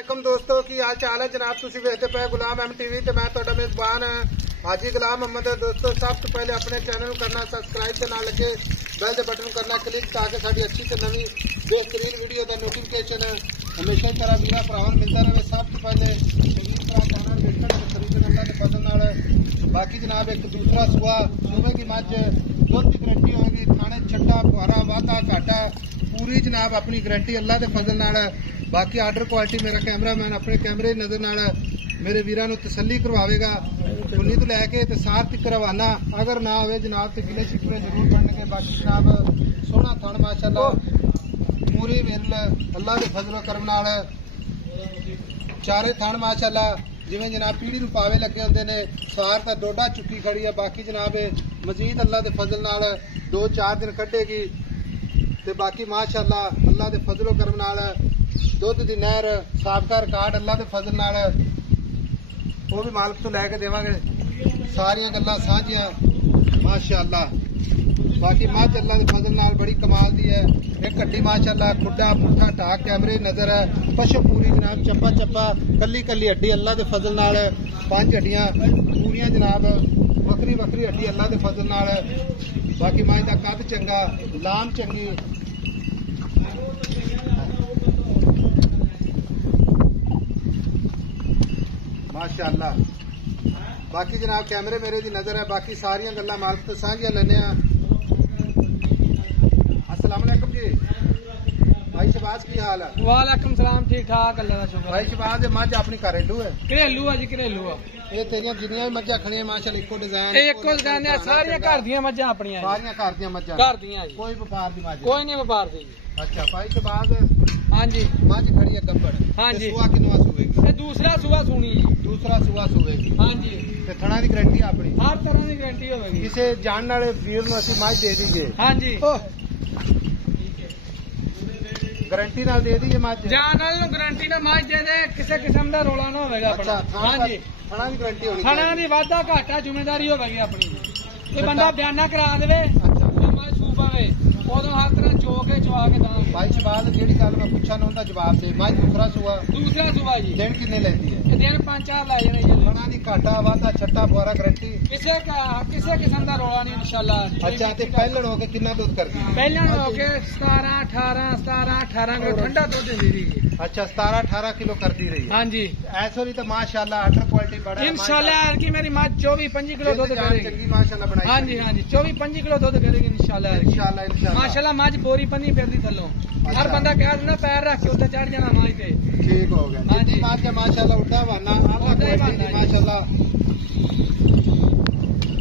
वालेकुम दोस्तों की हाल चाल है जनाब तुसी वेखदे पे गुलाम MTV ते मैं तुहाडा मेजबान हाजी गुलाम मोहम्मद। दोस्तों सब तो पहले अपने चैनल करना सब्सक्राइब ते नाल लगे बेल दे बटन करना क्लिक ताकि साडी अच्छी ते नवी बेहतरीन वीडियो दा नोटिफिकेशन हमेशा तरह वीरा भरावां मिलता रहे। सब तो पहले बाकी जनाब एक दूसरा सुआ सुबह की मझ दुध की गारंटी होगी, थाने छट्टा फुआरा वाधा घाटा पूरी जनाब अपनी गारंटी अल्लाह के फजल नाल। बाकी आर्डर क्वालिटी मेरा कैमरामैन अपने कैमरे नजर नाल मेरे वीरां नूं तसल्ली करवावेगा। उन्नी तो लैके ते सार तक रवाना अगर ना होवे जनाब तो गिले शिकवे जरूर बनणगे। बाकी जनाब सोहना थण माशाअल्लाह पूरी विल अल्लाह के फजलो करम नाल चारे थण माशाअल्लाह जिवें जनाब पीढ़ी नूं पावे लगे होंदे ने। सार तां डोडा चुकी खड़ी है। बाकी जनाब मजीद अल्लाह के फजल नाल 2-4 दिन कड्ढेगी ते बाकी माशाअल्लाह अल्लाह के फजलो करम नाल दुध की नहर साबका रिकॉर्ड अल्लाह के फजल नाल वो भी मालक तो लैके देवांगे। सारियां गल्लां साझियां माशाअल्लाह। बाकी मझ अल्लाह के फजल नाल बड़ी कमाल दी है। एक हड्डी माशाअल्लाह खुड्डा पुट्ठा ढाक कैमरे नजर है। पशु पूरी जनाब चप्पा चप्पा कली कली हड्डी अल्लाह के फजल नाल 5 हड्डियां पूरियां जनाब वक्री वक्री हड्डी अल्लाह के फजल नाल। बाकी मझ दा कद चंगा लाम चंगी माशाअल्लाह। बाकी जनाब कैमरे मेरे दी नजर है। बाकी सारियां गल्लां मालक तो साझियां लैने आ। अस्सलाम वालेकुम जी भाई शहबाज की हाल है? वालेकुम सलाम ठीक ठाक अल्लाह दा शुक्र। भाई शहबाज मझ अपनी घरेलू है? घरेलू है जी घरेलू है। ये तेरियां जिन्नियां भी मझां खड़ियां माशाअल्लाह इक्को डिजाइन इक्को डिजाइन है। सारियां घर दियां मझां अपनियां सारियां घर दियां मझां घर दियां जी। कोई व्यापार दी मझ कोई नहीं व्यापार दी। अच्छा भाई शहबाज हाँ जी मझ खड़ी है गब्बड़। हाँ जी सुआ किनवा सुवेगी? ते दूसरा सुआ सुनी जी। दूसरा सुआ सुवेगी हाँ जी। ते थणा दी गारंटी अपनी हर तरह की गारंटी होगी। किसी जानने वाले वीर नूं असीं मझ दे दीजिए? हाँ जी गारंटी नाल दे दीजिए मझ? जान वाले गारंटी ना मझ दे दे किसी किस्म का रोला ना होगा। अच्छा हाँ जी थणा दी गारंटी होनी खाना की वाधा घाटा जिम्मेदारी होगी अपनी। ये बंदा बयाना करा दे मझ सूप आवे उदों हर तरह चो के चवा के दां। भाई शहबाज जेहड़ी गल मैं पुछा ना उनका जवाब दे। मझ दूसरा सुआ जी दिन किन्ने लेती है? दिन 5-4 लै जाने जी। थणा दी घाटा वाधा छट्टा फुआरा गारंटी किसी किस्म का रोला नहीं इंशाल्लाह। अच्छा ते पहलण हो के कितना दूध करदी है? पहलण हो के 17-18 किलो ठंडा दूध देंदी रही। अच्छा 17-18 किलो करती रही है। हाँ जी ऐसो नहीं तो माशाअल्लाह अटर क्वालिटी बड़ा है इंशाल्लाह। की मेरी मझ 24-25 किलो दूध करेगी माशाअल्लाह बनाई। हाँ जी हाँ जी 24-25 किलो दूध करेगी इंशाल्लाह इंशाल्लाह माशाल्लाह। मझ बोरी पन्नी फिरदी थल्लों हर बंदा कह देना पैर रख के उत्ते चढ़ जाना मझ पे। ठीक हो गया। हाँ जी मार के माशाअल्लाह उठा वाना माशाअल्लाह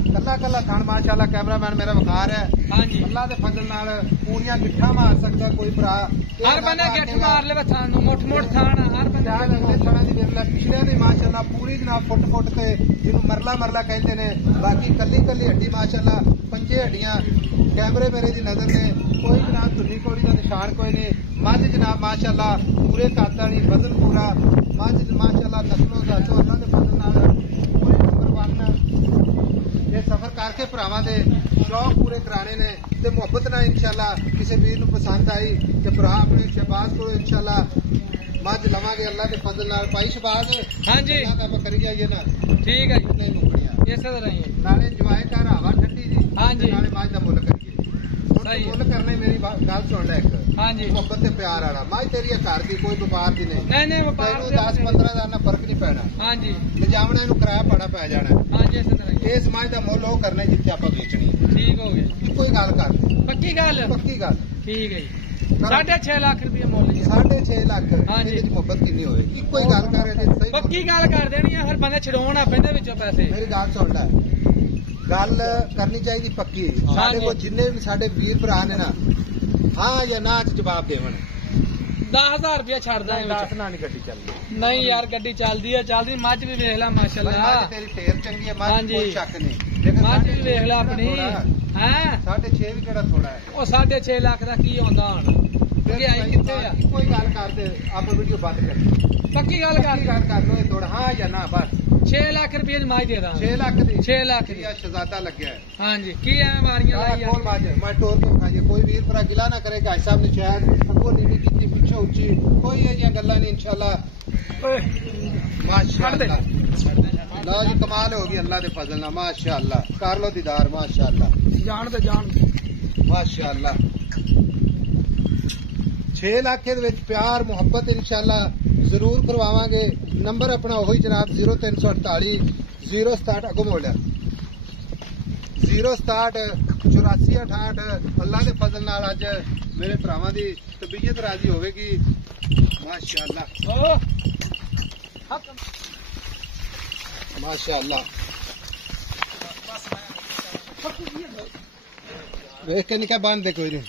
कला कला थान माशाअल्लाह कैमरामैन मेरा वकार है। हाँ जी अल्लाह के फजल नाल पूरियां गिट्ठा मार सकता कोई भरा। हर बंदा गिट्ठ मार ले थान मुठ मुठ थान हर बंदा अगले थाना दी विरला पिछले दी माशाअल्लाह पूरी जनाब फुट ते जिन्हों मरला मरला कहते ने। बाकी कली कली हड्डी माशाअल्लाह 5 हड्डियां कैमरे मेरे दी नजर ने। कोई जनाब धुनी कोड़ी का निशान कोई नहीं। मझ जनाब माशाअल्लाह पूरे काता नहीं वजन पूरा मझ माशाअल्लाह नस्लों जातो अल्लाह के फजल नाल पूरे नंबर 1 ये सफर करके भरावां दे शौक पूरे कराने ने ते मुहब्बत नाल इंशाअल्लाह किसी वीर नूं पसंद आई कि भरा अपने शहबाज को इंशाअल्लाह मझ लवांगे अल्लाह के फजल नाल। भाई शहबाज हाँ जी करी जाइए ना ठीक है नहीं मुकड़ियां इस तरह ही नाले जवाए कर हवा ठंडी जी। हाँ जी नाले मझ दा मुल करिए मुल करने मेरी गल सुन ले एक। हाँ जी मुहब्बत ते प्यार वाला मझ तेरी घर दी कोई व्यापार दी नहीं व्यापार 10-15 हज़ार ना फर्क नहीं पैना। हाँ जी लिजावना इनू किराया भाड़ा पै जाना। हाँ जी इस मझ दा मुल वो करना जिथे आपां बेचनी। ठीक हो गया कोई गल कर पक्की गल ठीक है जी 6.5 लाख रुपये मुल 6.5 लाख। हाँ जी मुहब्बत कितनी होवे इको ही गल कर पक्की गल कर देनी है। हर बंदे छड़ाउणा पैंदा विचों पैसे। मेरी गल सुन लै गल करनी चाहिए पक्की। साडे कोल जिन्ने भी साडे वीर भरा ने ना हाँ या ना जवाब देवन 10,000 रुपया छड़ दा 10 ना नहीं गड्डी चलदी नहीं यार गड्डी चलदी मझ भी वेख ला माशाअल्लाह तेरी ढेर चंगी है मझ कोई शक नहीं। मझ भी वेख ला अपनी हैं 6.5 भी केड़ा थोड़ा है ओ 6.5 लाख दा की आंदा हुण आई किथे आ। कोई गल कर दे आप वीडियो बंद कर पक्की गल कर लो थोड़ा हाँ या ना बस 6 लाख रुपये मझ दे दा 6 लाख दी 6 लाख दी शहजादा लग्या है। हाँ जी की एवं मारियां लाई मैं टोर के खाइए कोई वीर भरा गिला ना करे कि साहब ने शायद अगो नीवी की पिछे उच्ची कोई ये गल्लां नहीं इंशाअल्लाह माशाअल्लाह लो जी कमाल हो गई अल्लाह के फजल ना माशाअल्लाह कर लो दीदार माशाअल्लाह जान दे जान माशाअल्लाह 6 लाख के विच प्यार मुहब्बत इंशाअल्लाह जरूर करवावांगे। नंबर अपना वही जनाब 0348 067 अगो मोड़ा 067 8468 अल्लाह के फजल नाल अज मेरे भरावां दी तबीयत राजी होवेगी माशाअल्लाह माशाअल्लाह वेख के निका बांध दे कोई नहीं